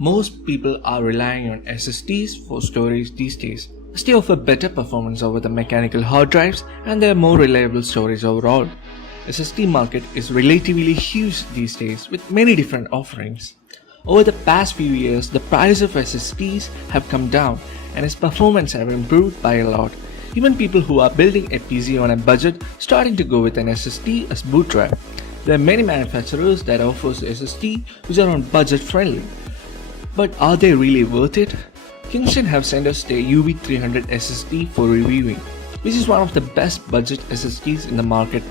Most people are relying on SSDs for storage these days, as they offer better performance over the mechanical hard drives and they are more reliable storage overall. SSD market is relatively huge these days with many different offerings. Over the past few years, the price of SSDs have come down and its performance have improved by a lot. Even people who are building a PC on a budget starting to go with an SSD as boot drive. There are many manufacturers that offers SSD which are on budget friendly. But are they really worth it? Kingston have sent us their UV300 SSD for reviewing, which is one of the best budget SSDs in the market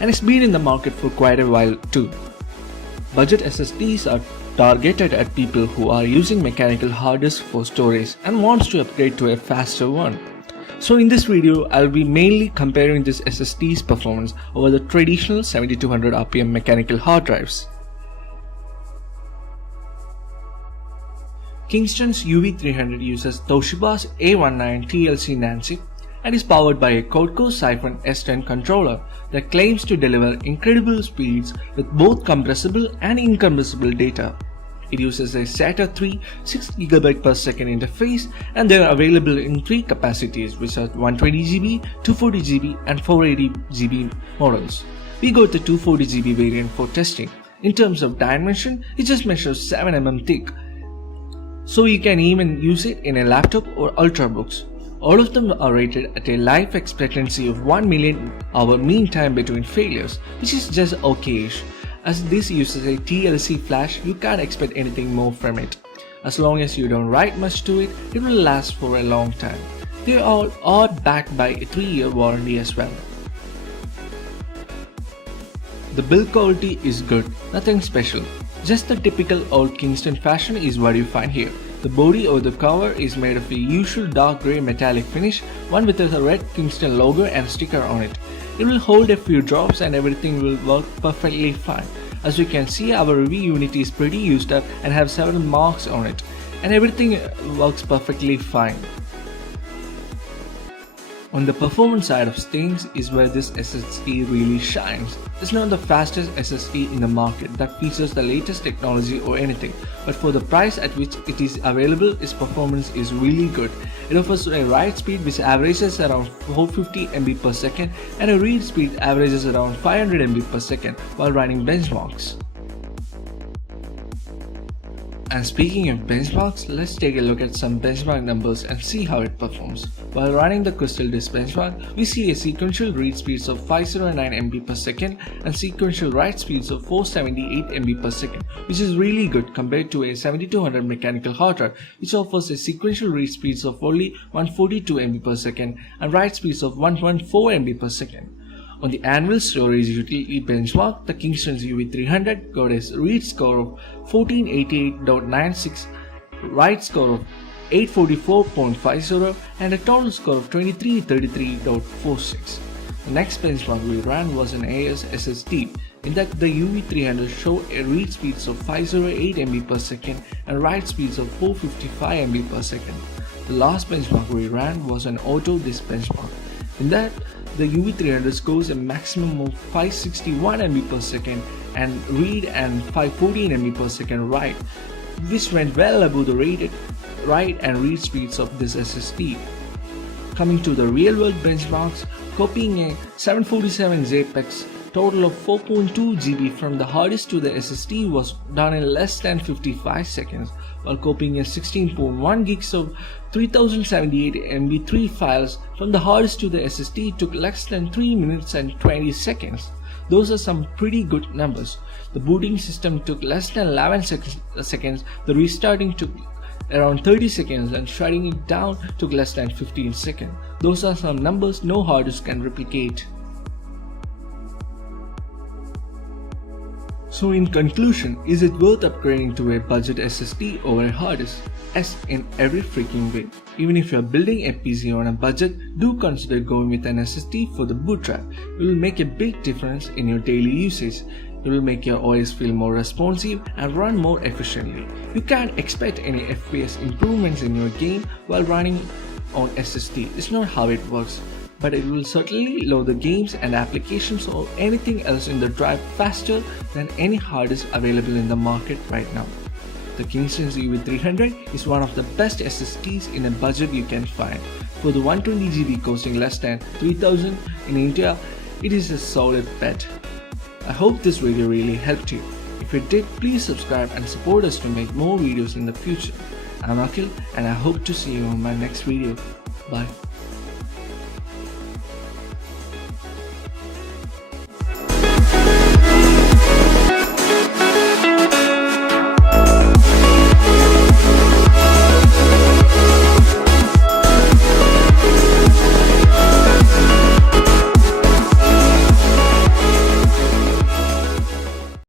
and it's been in the market for quite a while too. Budget SSDs are targeted at people who are using mechanical hard disk for storage and wants to upgrade to a faster one. So in this video, I'll be mainly comparing this SSD's performance over the traditional 7200 RPM mechanical hard drives. Kingston's UV300 uses Toshiba's A19 TLC NAND chip and is powered by a quad-core S10 controller that claims to deliver incredible speeds with both compressible and incompressible data. It uses a SATA 3 6GB per second interface and they are available in 3 capacities which are 120GB, 240GB and 480GB models. We got the 240GB variant for testing. In terms of dimension, it just measures 7mm thick. So you can even use it in a laptop or ultrabooks. All of them are rated at a life expectancy of 1 million hour mean time between failures, which is just okayish. As this uses a TLC flash, you can't expect anything more from it. As long as you don't write much to it, it will last for a long time. They all are backed by a 3-year warranty as well. The build quality is good, nothing special. Just the typical old Kingston fashion is what you find here. The body or the cover is made of a usual dark grey metallic finish, one with a red Kingston logo and sticker on it. It will hold a few drops and everything will work perfectly fine. As you can see, our review unit is pretty used up and have several marks on it, and everything works perfectly fine. On the performance side of things is where this SSD really shines. It's not the fastest SSD in the market that features the latest technology or anything, but for the price at which it is available, its performance is really good. It offers a write speed which averages around 450 MB per second and a read speed averages around 500 MB per second while running benchmarks. And speaking of benchmarks, let's take a look at some benchmark numbers and see how it performs. While running the Crystal Disk benchmark, we see a sequential read speeds of 509 MB per second and sequential write speeds of 478 MB per second, which is really good compared to a 7200 mechanical hard drive, which offers a sequential read speeds of only 142 MB per second and write speeds of 114 MB per second. On the annual storage utility benchmark, the Kingston's UV300 got a read score of 1488.96, write score of 844.50 and a total score of 2333.46. The next benchmark we ran was an AS SSD. In that, the UV300 showed a read speeds of 508 MB per second and write speeds of 455 MB per second. The last benchmark we ran was an auto disk benchmark. In that, the UV300 scores a maximum of 561 MB per second and read and 514 MB per second write, which went well above the rated write and read speeds of this SSD. Coming to the real world benchmarks, copying a 747 JPEGs total of 4.2 GB from the hard disk to the SSD was done in less than 55 seconds, while copying a 16.1 gigs of 3078 MB3 files from the hard disk to the SSD took less than 3 minutes and 20 seconds. Those are some pretty good numbers. The booting system took less than 11 seconds, the restarting took around 30 seconds and shutting it down took less than 15 seconds. Those are some numbers no hard disk can replicate. So in conclusion, is it worth upgrading to a budget SSD over a hard disk? Yes, in every freaking way. Even if you are building a PC on a budget, do consider going with an SSD for the boot drive. It will make a big difference in your daily usage. It will make your OS feel more responsive and run more efficiently. You can't expect any FPS improvements in your game while running on SSD. It's not how it works. But it will certainly load the games and applications or anything else in the drive faster than any hard disk available in the market right now. The Kingston UV300 is one of the best SSDs in a budget you can find. For the 120GB costing less than 3000 in India, it is a solid bet. I hope this video really helped you. If it did, please subscribe and support us to make more videos in the future. I'm Akhil and I hope to see you on my next video. Bye.